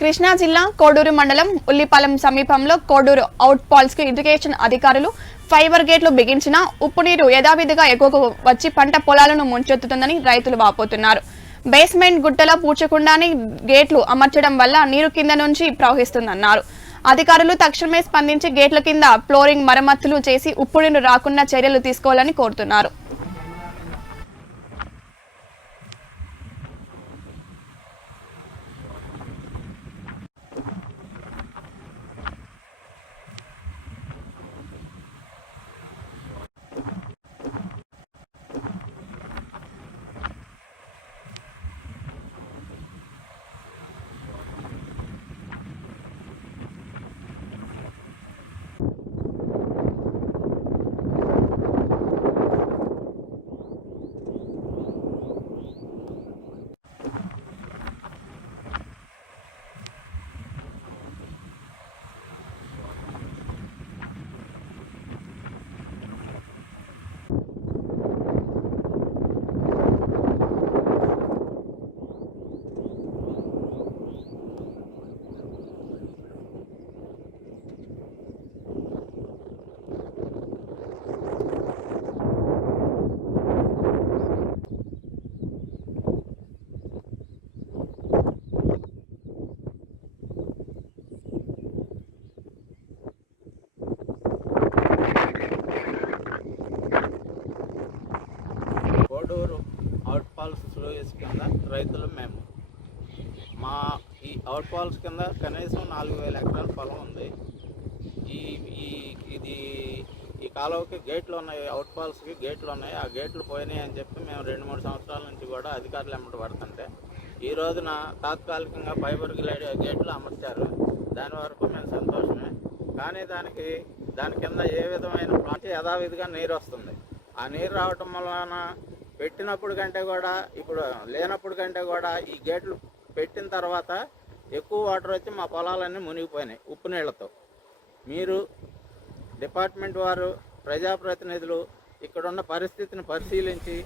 కృష్ణా జిల్లా కోడూరు మండలం ఉల్లిపాలెం సమీపంలో కోడూరు అవుట్ పాల్స్ కు ఇరిగేషన్ అధికారులు ఫైబర్ గేట్లు బిగించిన ఉప్పు నీరు యథావిధిగా ఎగువకు వచ్చి పంట పొలాలను ముంచెత్తుతుందని రైతులు వాపోతున్నారు. బేస్మెంట్ గుట్టలో పూడ్చకుండానే గేట్లు అమర్చడం వల్ల నీరు కింద నుంచి ప్రవహిస్తుందన్నారు. అధికారులు తక్షణమే స్పందించి గేట్ల కింద ఫ్లోరింగ్ మరమ్మతులు చేసి ఉప్పు నీరు రాకుండా చర్యలు తీసుకోవాలని కోరుతున్నారు. కోడూరు అవుట్ ఫాల్స్ స్లూయిస్ కింద రైతులు మేము ఈ అవుట్ ఫాల్స్ కింద కనీసం 4000 ఎకరాల పొలం ఉంది. ఈ కాలువకి గేట్లు ఉన్నాయి, అవుట్ ఫాల్స్కి గేట్లు ఉన్నాయి. ఆ గేట్లు పోయినాయి అని చెప్పి మేము 2-3 సంవత్సరాల నుంచి కూడా అధికారులు ఎమ్మట పడుతుంటే ఈ రోజున తాత్కాలికంగా ఫైబర్ గేట్లు అమర్చారు. దాని వరకు మేము సంతోషమే. కానీ దాని కింద ఏ విధమైన ప్లాంట్ యథావిధిగా నీరు వస్తుంది. ఆ నీరు రావటం వలన పెట్టినప్పుడు కంటే కూడా ఇప్పుడు లేనప్పుడు కంటే కూడా ఈ గేట్లు పెట్టిన తర్వాత ఎక్కువ వాటర్ వచ్చి మా పొలాలన్నీ మునిగిపోయినాయి ఉప్పు నీళ్లతో. మీరు డిపార్ట్మెంట్ వారు, ప్రజాప్రతినిధులు ఇక్కడున్న పరిస్థితిని పరిశీలించి